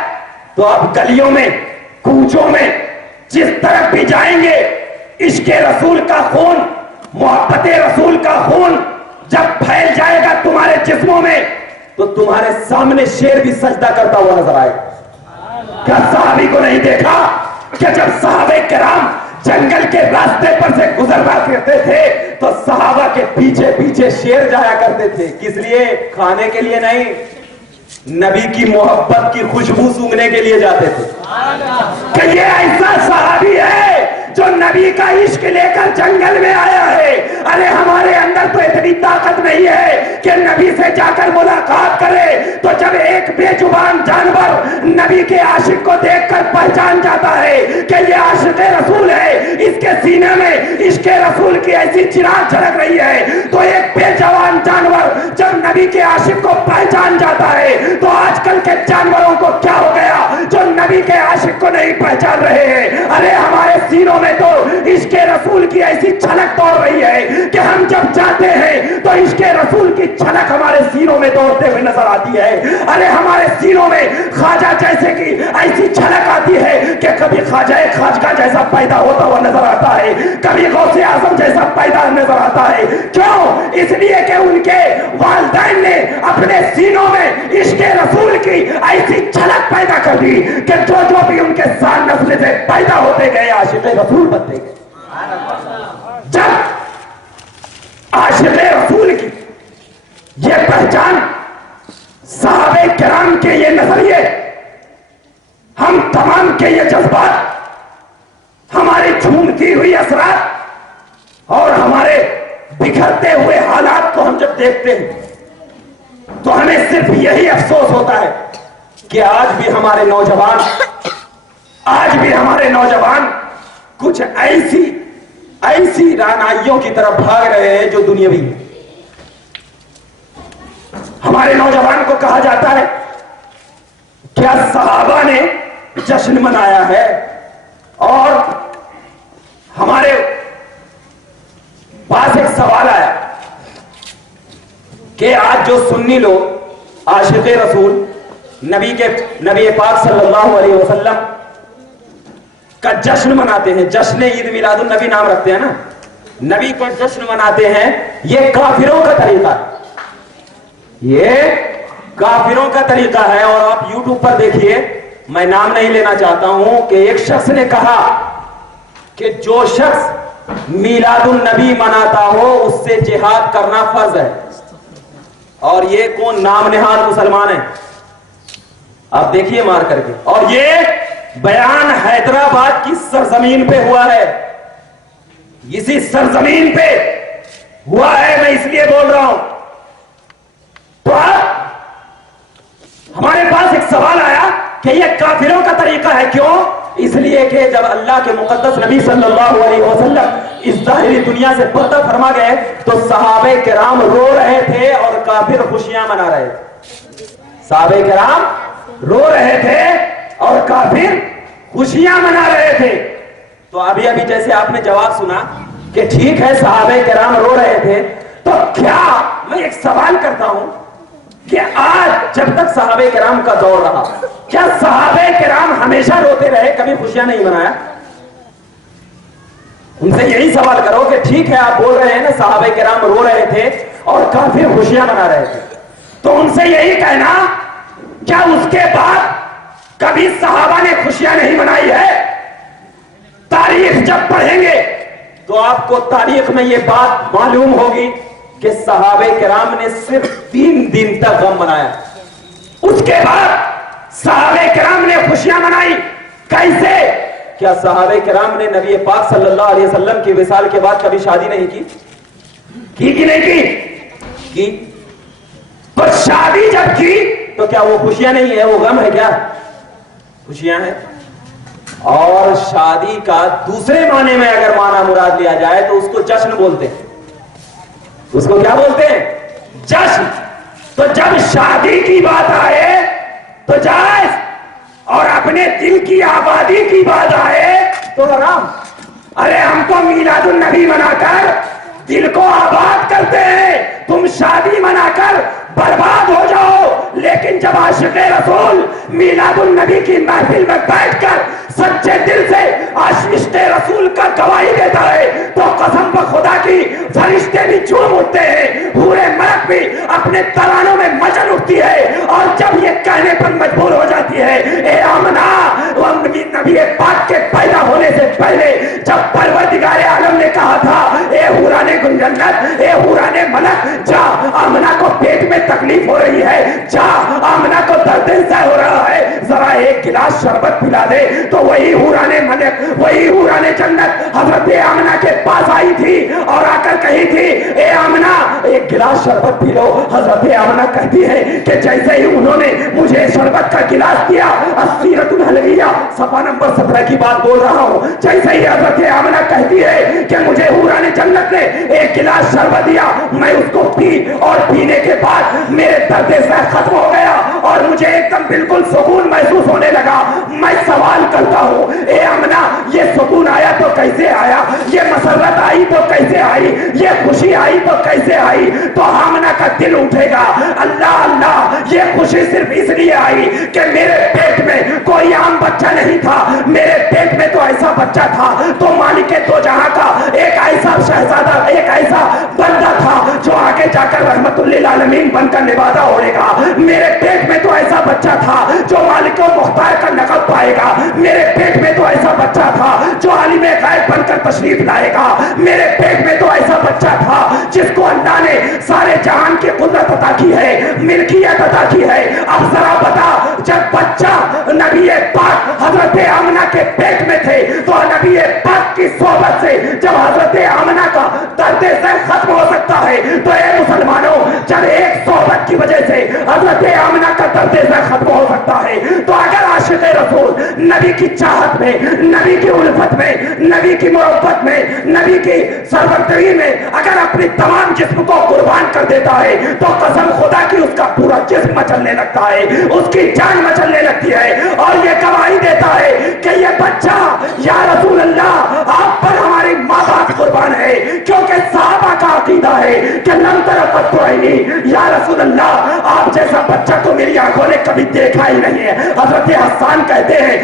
تو اب گلیوں میں کوچوں میں جس طرف بھی جائیں گے عشق رسول کا خون، محبت رسول کا خون جب پھیل جائے گا تمہارے جسموں میں تو تمہارے سامنے شیر بھی سجدہ کرتا ہوا نظر آئے گا. کیا صحابی کو نہیں دیکھا کہ جب صحابہ کرام جنگل کے راستے پر سے گزرا کرتے تھے تو صحابہ کے پیچھے پیچھے شیر جایا کرتے تھے؟ کس لیے؟ کھانے کے لیے نہیں، نبی کی محبت کی خوشبو سونگھنے کے لیے جاتے تھے. کہ یہ ایسا صحابی ہے جو نبی کا عشق لے کر جنگل میں آیا ہے. ارے ہمارے اندر تو اتنی طاقت نہیں ہے کہ نبی سے جا کر ملاقات کرے تو جب ایک بے زبان جانور نبی کے عاشق کو دیکھ کر پہچان جاتا ہے کہ یہ عاشق رسول ہے، اس کے سینے میں عشق رسول کی ایسی چراغ جھلک رہی ہے، تو ایک بے زبان جانور جب نبی کے عاشق کو پہچان جاتا ہے تو آج کل کے جانوروں کو کیا ہو گیا جو نبی کے عاشق کو نہیں پہچان رہے ہیں؟ ارے ہمارے سینوں میں تو عشق رسول کی ایسی چھلک دوڑ رہی ہے کہ ہم جب جاتے ہیں تو عشق رسول کی چھلک ہمارے سینوں میں دوڑتے ہوئے نظر آتی ہے. ارے ہمارے سینوں میں خواجہ جیسے کی ایسی چھلک آتی ہے کہ کبھی خواجہ خواجہ جیسا پیدا ہوتا ہوا نظر آتا ہے، کبھی غوث اعظم جیسا پیدا نظر آتا ہے. کیوں؟ اس لیے کہ ان کے والدین نے اپنے سینوں میں عشق رسول کی ایسی چھلک پیدا کر دی کہ جو بھی ان کے سال نسل سے پیدا ہوتے گئے عاشق رسول بنتے گئے. جب عاشق رسول کی یہ پہچان، صحابہ کرام کے یہ نظریے، ہم تمام کے یہ جذبات، ہماری جھومتی ہوئی اثرات اور ہمارے بکھرتے ہوئے حالات کو ہم جب دیکھتے ہیں تو ہمیں صرف یہی افسوس ہوتا ہے کہ آج بھی ہمارے نوجوان کچھ ایسی رعنائیوں کی طرف بھاگ رہے ہیں جو دنیاوی ہیں. ہمارے نوجوان کو کہا جاتا ہے کیا صحابہ نے جشن منایا ہے، اور ہمارے پاس ایک سوال آیا کہ آج جو سنی لوگ عاشق رسول نبی پاک صلی اللہ علیہ وسلم کا جشن مناتے ہیں، جشن عید میلاد النبی نام رکھتے ہیں نا، نبی کا جشن مناتے ہیں، یہ کافروں کا طریقہ ہے، یہ کافروں کا طریقہ ہے. اور آپ یوٹیوب پر دیکھیے، میں نام نہیں لینا چاہتا ہوں، کہ ایک شخص نے کہا کہ جو شخص میلاد النبی مناتا ہو اس سے جہاد کرنا فرض ہے. اور یہ کون نام نہاد مسلمان ہے؟ آپ دیکھیے مار کر کے. اور یہ بیان حیدرآباد کی سرزمین پہ ہوا ہے، اسی سرزمین پہ ہوا ہے، میں اس لیے بول رہا ہوں. تو ہمارے پاس ایک سوال آیا کہ یہ کافروں کا طریقہ ہے. کیوں؟ اس لیے کہ جب اللہ کے مقدس نبی صلی اللہ علیہ وسلم اس ظاہری دنیا سے پردہ فرما گئے تو صحابہ کرام رو رہے تھے اور کافر خوشیاں منا رہے تھے. صحابہ کرام رو رہے تھے اور کافر خوشیاں منا رہے تھے. تو ابھی جیسے آپ نے جواب سنا کہ ٹھیک ہے صحابہ کرام رو رہے تھے، تو کیا میں ایک سوال کرتا ہوں کہ آج جب تک صحابہ کرام کا دور رہا کیا صحابہ کرام ہمیشہ روتے رہے، کبھی خوشیاں نہیں منایا؟ ان سے یہی سوال کرو کہ ٹھیک ہے آپ بول رہے ہیں نا صحابہ کرام رو رہے تھے اور کافر خوشیاں منا رہے تھے، تو ان سے یہی کہنا کیا اس کے بعد کبھی صحابہ نے خوشیاں نہیں منائی ہے؟ تاریخ جب پڑھیں گے تو آپ کو تاریخ میں یہ بات معلوم ہوگی کہ صحابہ کرام نے صرف 3 دن تک غم منایا. اس کے بعد صحابہ کرام نے خوشیاں منائی. کیسے؟ کیا صحابہ کرام نے نبی پاک صلی اللہ علیہ وسلم کی وصال کے بعد کبھی شادی نہیں کی کہ نہیں کی؟ پر شادی جب کی تو کیا وہ خوشیاں نہیں ہے، وہ غم ہے؟ کیا خوشیاں ہیں. اور شادی کا دوسرے معنی میں اگر معنی مراد لیا جائے تو اس کو جشن بولتے ہیں. اس کو کیا بولتے ہیں؟ جشن. تو جب شادی کی بات آئے تو جائز، اور اپنے دل کی آبادی کی بات آئے تو حرام. ارے ہم تو میلاد النبی منا کر دل کو آباد کرتے ہیں، تم شادی منا کر برباد ہو جاؤ. لیکن جب عاشق رسول میلاد النبی کی محفل میں بیٹھ کر سچے دل سے عشق رسول کا گواہی دیتا ہے تو قسم بخدا کی فرشتے بھی جھوم اٹھتے ہیں، حورے ملک بھی اپنے ترانوں میں مچل اٹھتی ہے، اور جب یہ کہنے پر مجبور ہو جاتی ہے اے آمنہ، نبی پاک کے پیدا ہونے سے پہلے جب پروردگار عالم نے کہا تھا اے حوران جنت، اے حوران ملک، جا آمنہ کو پیٹ میں تکلیف ہو رہی ہے، جا آمنہ کو درد سہ ہو رہا ہے، ذرا ایک گلاس شربت پلا دے. تو وہی حوران ملک، وہی حوران جنت حضرت آمنہ کے پاس آئی تھی اور آ کر کہی تھی اے آمنہ ایک گلاس شربت پی لو. حضرت آمنہ کہتی ہے کہ جیسے ہی انہوں نے مجھے شربت کا گلاس دیا، السیرۃ الحلویہ صفحہ نمبر 17 کی بات بول رہا ہوں، جیسے ہی حضرت آمنہ کہتی ہے کہ مجھے حوران جنت نے ایک گلاس شربت دیا، میں اس کو پی، اور پینے کے بعد میرے درد سہ ختم ہو گیا اور مجھے ایک دم بالکل سکون محسوس ہونے لگا. میں سوال کرتا ہوں اے آمنہ یہ سکون آیا تو کیسے آیا؟ یہ مسرت آئی تو کیسے آئی؟ یہ خوشی آئی تو کیسے آئی؟ تو آمنہ کا دل اٹھے گا اللہ اللہ، یہ خوشی صرف اس لیے آئی کہ میرے پیٹ میں کوئی عام بچہ نہیں تھا، میرے پیٹ میں تو ایسا بچہ تھا تو مالک دو جہاں کا ایک ایسا شہزادہ، ایک ایسا بندہ تھا جو آگے جا کر رحمت للعالمین بن کر نوازا ہوئے گا. میرے پیٹ میں تو ایسا بچہ تھا جو مالک و مختار کا لقب پائے گا. میرے پیٹ میں تو ایسا بچہ تھا جو عالم غیب بن کر تشریف لائے گا. میرے پیٹ میں تو ایسا بچہ تھا جس کو اللہ نے سارے جہان کی قدرت عطا کی ہے، ملکیت عطا کی ہے. اب ذرا بتا، جب بچہ نبی پاک حضرت آمنہ کے پیٹ میں تھے تو نبی پاک کی صحبت سے جب حضرت آمنہ کا درد سہ ختم ہو سکتا ہے تو اے مسلمانوں، جب ایک صحبت کی وجہ سے حضرت آمنہ کا درد سہ ختم ہو سکتا ہے تو اگر عاشق رسول نبی کی چاہت میں، نبی کی الفت میں، نبی کی محبت میں، نبی کی سرورتری میں اگر اپنی تمام جسم کو قربان کر دیتا ہے تو قسم خدا کی اس کا پورا جسم مچلنے لگتا ہے، اس کی جان مچلنے لگتی ہے، اور یہ گواہی دیتا ہے کہ یہ بچہ یا رسول اللہ آپ پر ہماری ماں باپ قربان ہے، کیونکہ صحابہ کا عقیدہ ہے کہ لم ترقت عینی، یا رسول اللہ آپ جیسا بچہ تو میری آنکھوں نے کبھی دیکھا ہی نہیں ہے. حضرت حسان کہتے ہیں،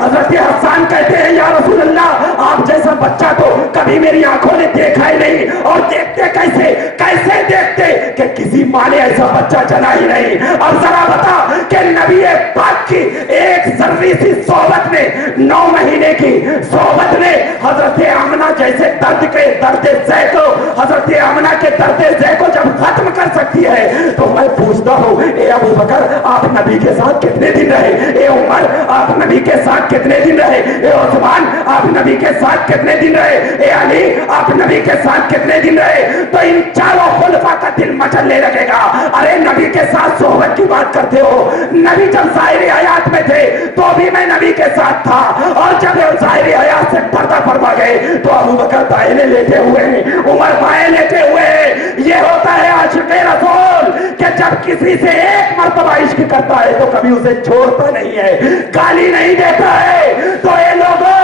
حضرت حسان کہتے ہیں یا رسول اللہ آپ جیسا بچہ تو کبھی میری آنکھوں نے دیکھا ہی نہیں. اور دیکھتے کیسے؟ کیسے دیکھتے کہ کسی ماں نے ایسا بچہ جنا ہی نہیں. اب ذرا بتا کہ نبی پاک کی ایک ذرے سی صحبت نے، 9 مہینے کی صحبت نے حضرت آمنہ جیسے درد زہ کو، حضرت آمنہ کے درد زہ کو جب ختم کر سکتی ہے تو میں پوچھتا ہوں اے ابو بکر آپ نبی کے ساتھ کتنے دن رہے؟ اے عمر آپ نبی کے ساتھ کتنے دن رہے؟ اے عثمان آپ نبی کے ساتھ کتنے دن رہے؟ اے علی آپ نبی کے ساتھ کتنے دن رہے؟ تو ان چاروں خلفاء کا دل مچلنے لگے گا. ارے نبی کے ساتھ صحبت کی بات کرتے ہو، نبی جب ظاہری حیات میں تھے تو بھی میں نبی کے ساتھ تھا، اور جب ظاہری حیات سے پردہ فرما گئے تو ابو بکر دائیں لیٹے ہوئے ہیں، عمر بائیں لیٹے ہوئے ہیں. یہ ہوتا ہے عاشق رسول کہ جب کسی سے ایک مرتبہ عشق کرتا ہے تو کبھی اسے چھوڑتا نہیں ہے، گالی نہیں دیتا ہے. تو اے لوگوں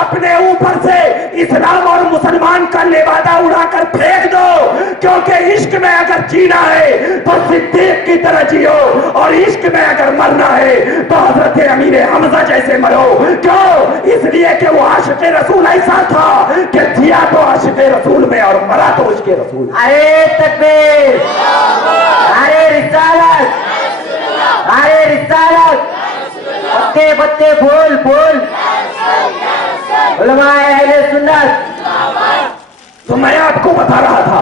اپنے اوپر سے اسلام اور مسلمان کا لبادہ اڑا کر پھینک دو، کیونکہ عشق میں اگر جینا ہے تو صدیق کی طرح جیو، اور عشق میں اگر مرنا ہے تو حضرت امیر حمزہ جیسے مرو. کیوں؟ اس لیے کہ وہ عاشق رسول ایسا تھا کہ جیا تو عاشق رسول میں اور مرا تو عشق رسول. ارے تکبیر، ارے رسالت، ارے رسالت، بتے بتے بول بول، علماء اہل سنت تو میں آپ کو بتا رہا تھا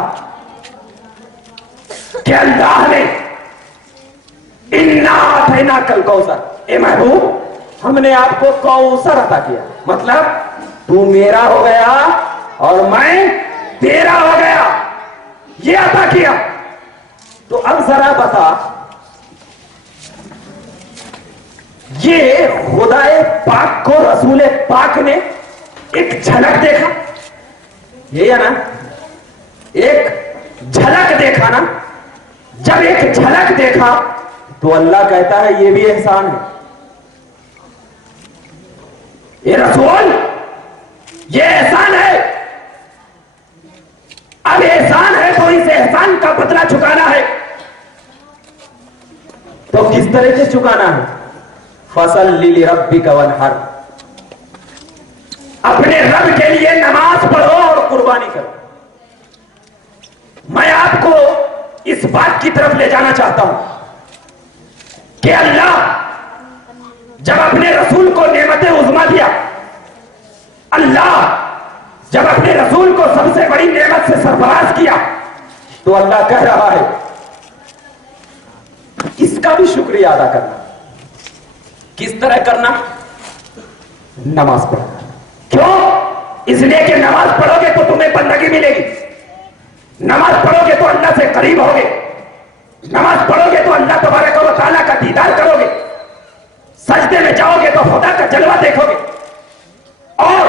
کہ اللہ نے انا اعطیناک الکوثر، اے محبوب ہم نے آپ کو کوثر عطا کیا، مطلب تو میرا ہو گیا اور میں تیرا ہو گیا، یہ عطا کیا۔ تو اب ذرا بتا، یہ خدا پاک کو رسول پاک نے ایک جھلک دیکھا، یہ ہے نا، ایک جھلک دیکھا نا، جب ایک جھلک دیکھا تو اللہ کہتا ہے یہ بھی احسان ہے، یہ رسول یہ احسان ہے۔ اب احسان ہے تو اس احسان کا بدلہ چکانا ہے، تو کس طرح سے چکانا ہے؟ فَصَلِّ لِرَبِّكَ وَانْحَرْ، اپنے رب کے لیے نماز پڑھو اور قربانی کرو۔ میں آپ کو اس بات کی طرف لے جانا چاہتا ہوں کہ اللہ جب اپنے رسول کو نعمت عظمیٰ دیا، اللہ جب اپنے رسول کو سب سے بڑی نعمت سے سرفراز کیا، تو اللہ کہہ رہا ہے اس کا بھی شکریہ ادا کرنا۔ کس طرح کرنا؟ نماز پڑھنا۔ کیوں؟ اس لیے کہ نماز پڑھو گے تو تمہیں بندگی ملے گی، نماز پڑھو گے تو اللہ سے قریب ہوگے، نماز پڑھو گے تو اللہ تبارک و تعالیٰ کا دیدار کرو گے، سجدے میں جاؤ گے تو خدا کا جلوہ دیکھو گے۔ اور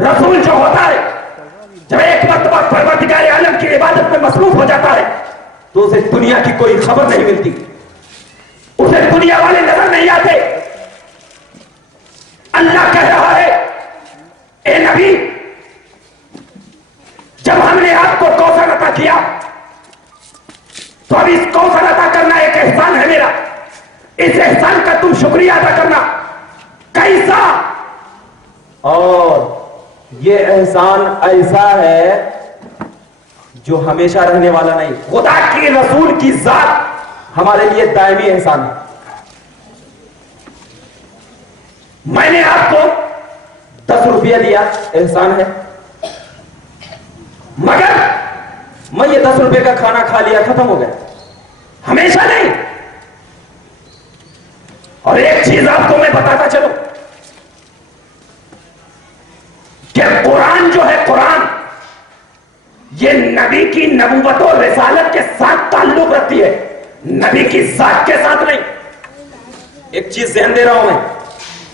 رسول جو ہوتا ہے جب ایک مرتبہ پروردگار عالم کی عبادت میں مصروف ہو جاتا ہے تو اسے دنیا کی کوئی خبر نہیں ملتی، اسے دنیا والے نظر نہیں آتے۔ اللہ کہہ رہا ہے اے نبی جب ہم نے آپ کو کوثر عطا کیا تو اب اس کوثر عطا کرنا ایک احسان ہے میرا، اس احسان کا تم شکریہ ادا کرنا۔ کیسا؟ اور یہ احسان ایسا ہے جو ہمیشہ رہنے والا نہیں، خدا کی رسول کی ذات ہمارے لیے دائمی احسان ہے۔ میں نے آپ کو 10 روپیہ دیا، احسان ہے، مگر میں یہ 10 روپے کا کھانا کھا لیا، ختم ہو گیا، ہمیشہ نہیں۔ اور ایک چیز آپ کو میں بتاتا چلوں کہ قرآن جو ہے، قرآن یہ نبی کی نبوت و رسالت کے ساتھ تعلق رکھتی ہے، نبی کی ذات کے ساتھ نہیں۔ ایک چیز ذہن دے رہا ہوں میں،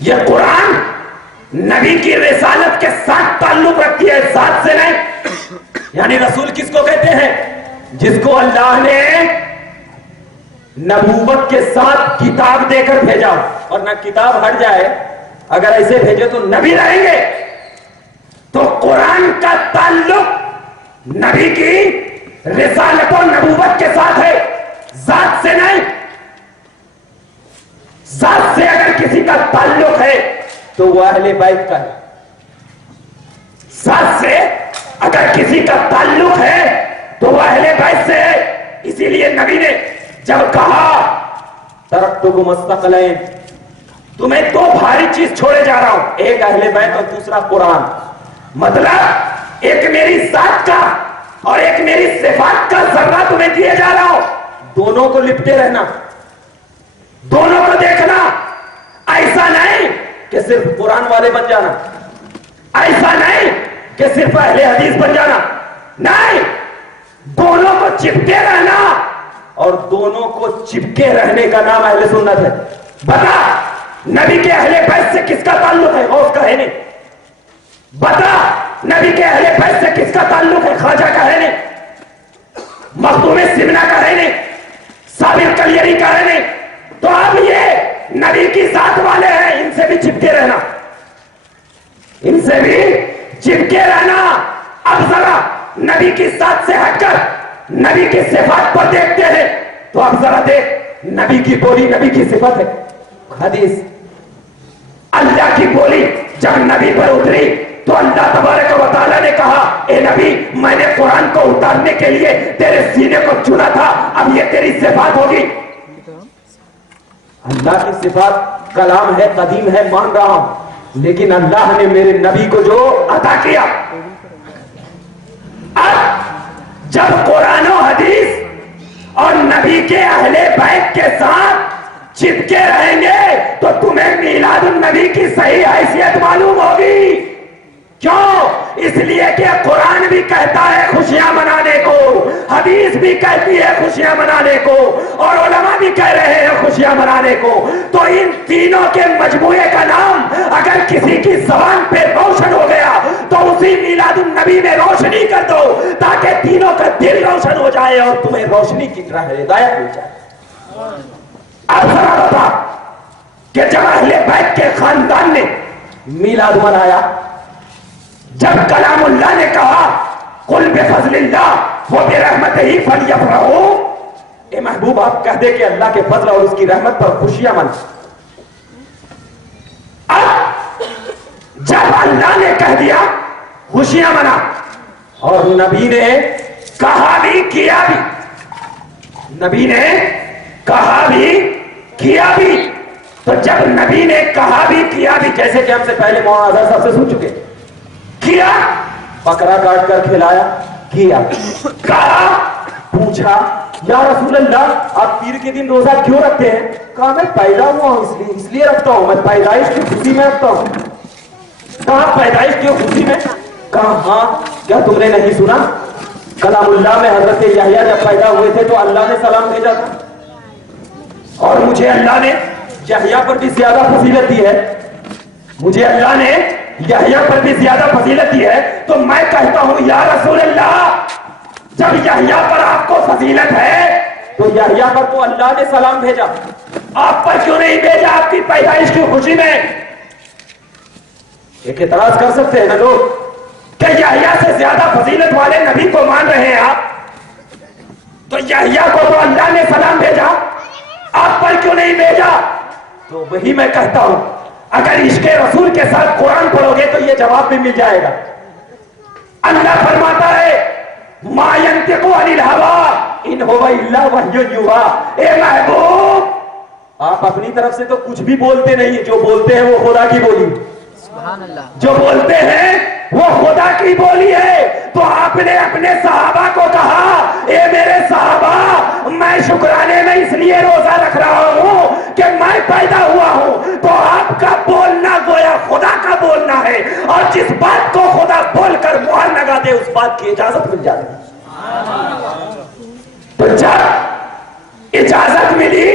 یہ قرآن نبی کی رسالت کے ساتھ تعلق رکھتی ہے، ذات سے نہیں۔ یعنی رسول کس کو کہتے ہیں؟ جس کو اللہ نے نبوت کے ساتھ کتاب دے کر بھیجا، اور نہ کتاب ہٹ جائے، اگر ایسے بھیجے تو نبی رہیں گے۔ تو قرآن کا تعلق نبی کی رسالت و نبوت کے ساتھ ہے، ذات سے نہیں۔ ذات سے اگر کسی کا تعلق ہے تو وہ اہل بیت کا ہے، ذات سے اگر کسی کا تعلق ہے تو وہ اہل بیت سے ہے۔ اسی لیے نبی نے جب کہا ترکتکم الثقلین، تمہیں 2 بھاری چیز چھوڑے جا رہا ہوں، ایک اہل بیت اور دوسرا قرآن، مطلب ایک میری ذات کا اور ایک میری صفات کا ذرہ تمہیں دیے جا رہا ہوں، دونوں کو لپٹے رہنا، دونوں کو دیکھنا۔ ایسا نہیں کہ صرف قرآن والے بن جانا، ایسا نہیں کہ صرف اہل حدیث بن جانا، نہیں، دونوں کو چپکے رہنا، اور دونوں کو چپکے رہنے کا نام اہل سنت ہے۔ بتا نبی کے اہل بیت سے کس کا تعلق ہے؟ غوث کا ہے نہیں۔ بتا نبی کے اہل بیت سے کس کا تعلق ہے؟ خواجہ کا ہے نہیں، مخدوم سمنا کا ہے نہیں، صابر کلیری کا ہے نہیں۔ تو اب یہ نبی کی ذات والے ہیں، ان سے بھی چپکے رہنا، ان سے بھی چپکے رہنا۔ اب ذرا نبی کی ذات سے ہٹ کر نبی کی صفات پر دیکھتے ہیں، تو اب ذرا دیکھ، نبی کی بولی نبی کی صفت ہے، حدیث اللہ کی بولی جب نبی پر اتری تو اللہ تبارک و تعالیٰ نے کہا اے نبی میں نے قرآن کو اتارنے کے لیے تیرے سینے کو چنا تھا، اب یہ تیری صفات ہوگی۔ اللہ کی صفات کلام ہے، قدیم ہے، مان رہا ہوں، لیکن اللہ نے میرے نبی کو جو عطا کیا اب جب قرآن و حدیث اور نبی کے اہل بیت کے ساتھ چپکے رہیں گے تو تمہیں میلاد النبی کی صحیح حیثیت معلوم ہوگی. کیوں؟ اس لیے کہ قرآن بھی کہتا ہے خوشیاں منانے کو, حدیث بھی کہتی ہے خوشیاں منانے کو, اور علماء بھی کہہ رہے ہیں خوشیاں منانے کو. تو ان تینوں کے مجموعے کا نام اگر کسی کی زبان پہ روشن ہو گیا تو اسی میلاد النبی میں روشنی کر دو تاکہ تینوں کا دل روشن ہو جائے اور تمہیں روشنی کی طرح ہدایت مل جائے. اب ذرا بتا کہ جب اہل بیت کے خاندان نے میلاد منایا, جب کلام اللہ نے کہا قل بفضل اللہ وبرحمتہ فلیفرحوا, اے محبوب آپ کہہ دے کہ اللہ کے فضل اور اس کی رحمت پر خوشیاں من. اب جب اللہ نے کہہ دیا خوشیاں منا اور نبی نے کہا بھی کیا بھی, نبی نے کہا بھی کیا بھی, تو جب نبی نے کہا بھی کیا بھی, جیسے کہ ہم سے پہلے مولانا صاحب سے سن چکے, کیا بکرا کاٹ کر کھلایا, کیا کہا, پوچھا یا رسول اللہ آپ پیر کے دن روزہ کیوں رکھتے ہیں؟ کہا میں پیدا ہوا ہوں اس لیے رکھتا ہوں, میں پیدائش کی خوشی میں رکھتا ہوں. کہا پیدائش کی خوشی میں؟ کہا ہاں, کیا تم نے نہیں سنا کلام اللہ میں حضرت یحییٰ جب پیدا ہوئے تھے تو اللہ نے سلام بھیجا تھا, اور مجھے اللہ نے یحییٰ پر بھی زیادہ فضیلت دی ہے, مجھے اللہ نے یحییٰ پر بھی زیادہ فضیلت دی ہے. تو میں کہتا ہوں یا رسول اللہ جب یحییٰ پر آپ کو فضیلت ہے تو یحییٰ پر تو اللہ نے سلام بھیجا, آپ پر کیوں نہیں بھیجا آپ کی پیدائش کی خوشی میں؟ ایک اعتراض کر سکتے ہیں نا لوگ کہ یحییٰ سے زیادہ فضیلت والے نبی کو مان رہے ہیں آپ, تو یحییٰ کو تو اللہ نے سلام بھیجا, آپ پر کیوں نہیں بھیجا؟ تو وہی میں کہتا ہوں اگر عشق رسول کے ساتھ قرآن پڑھو گے تو یہ جواب بھی مل جائے گا. اللہ فرماتا ہے ما ينطق عن الهوى ان هو الا وحی یوحی. اے محبوب آپ اپنی طرف سے تو کچھ بھی بولتے نہیں, جو بولتے ہیں وہ خدا کی بولی, سبحان اللہ, جو بولتے ہیں وہ خدا کی بولی ہے. تو آپ نے اپنے صحابہ کو کہا اے میرے صحابہ میں شکرانے میں اس لیے روزہ رکھ رہا ہوں کہ میں پیدا ہوا ہوں. تو آپ کا بولنا گویا خدا کا بولنا ہے, اور جس بات کو خدا بول کر مہر لگا دے اس بات کی اجازت مل جاتی ہے. تو جب اجازت ملی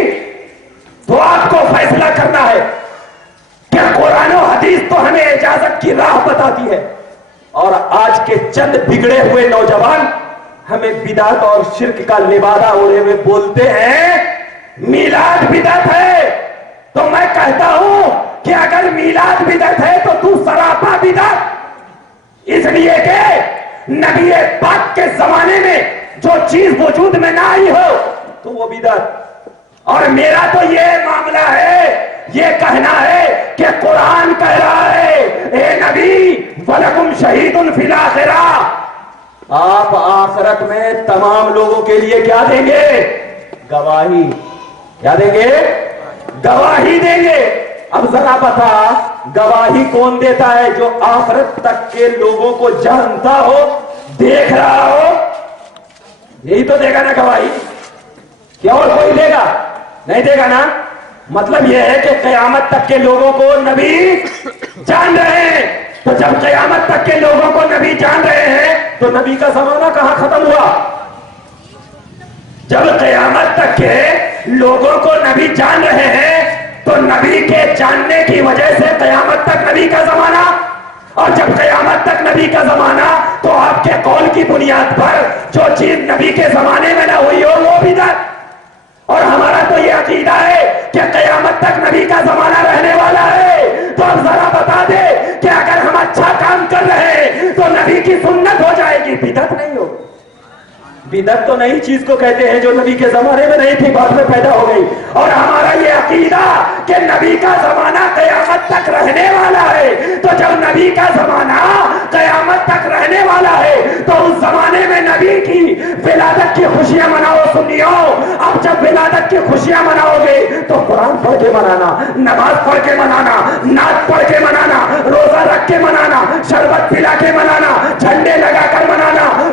تو آپ کو فیصلہ کرنا ہے کہ قرآن و حدیث تو ہمیں اجازت کی راہ بتاتی ہے, اور آج کے چند بگڑے ہوئے نوجوان ہمیں بدعت اور شرک کا لبادہ اوڑھے ہوئے بولتے ہیں میلاد بدعت ہے. تو میں کہتا ہوں کہ اگر میلاد بدعت ہے تو تو سراپا بدعت, اس لیے کہ نبی پاک کے زمانے میں جو چیز وجود میں نہ آئی ہو تو وہ بدعت. اور میرا تو یہ معاملہ ہے, یہ کہنا ہے کہ قرآن کہہ رہا ہے اے نبی وَلَكُمْ شَهِيدٌ فِي الْآخِرَةِ, آپ آخرت میں تمام لوگوں کے لیے کیا دیں گے؟ گواہی. کیا دیں گے؟ گواہی دیں گے. اب ذرا بتا گواہی کون دیتا ہے؟ جو آخرت تک کے لوگوں کو جانتا ہو, دیکھ رہا ہو, یہی تو دے گا نا گواہی. کیا اور کوئی دے گا؟ نہیں دے گا نا. مطلب یہ ہے کہ قیامت تک کے لوگوں کو نبی جان رہے ہیں. تو جب قیامت تک کے لوگوں کو نبی جان رہے ہیں تو نبی کا زمانہ کہاں ختم ہوا؟ جب قیامت تک کے لوگوں کو نبی جان رہے ہیں تو نبی کے جاننے کی وجہ سے قیامت تک نبی کا زمانہ, اور جب قیامت تک نبی کا زمانہ تو آپ کے قول کی بنیاد پر جو چیز نبی کے زمانے میں نہ ہوئی ہو وہ بدعت. اور ہمارا تو یہ عقیدہ ہے کہ قیامت تک نبی کا زمانہ رہنے والا ہے. تو اب ذرا بتا دے کہ اگر ہم اچھا کام کر رہے ہیں تو نبی کی سنت ہو جائے گی, بدعت نہیں ہوگی. بدعت تو نئی چیز کو کہتے ہیں جو نبی کے زمانے میں نہیں تھی, بعد میں پیدا ہو گئی. اور ہمارا یہ عقیدہ کہ نبی کا زمانہ قیامت تک رہنے والا ہے. تو جب نبی کا زمانہ قیامت تک رہنے والا ہے تو اس زمانے میں نبی کی ولادت کی خوشیاں مناؤ سنیو. اب جب ولادت کی خوشیاں مناؤ گے تو قرآن پڑھ کے منانا, نماز پڑھ کے منانا, نعت پڑھ کے منانا, روزہ رکھ کے منانا, شربت پلا کے منانا, جھنڈے لگا کر منانا,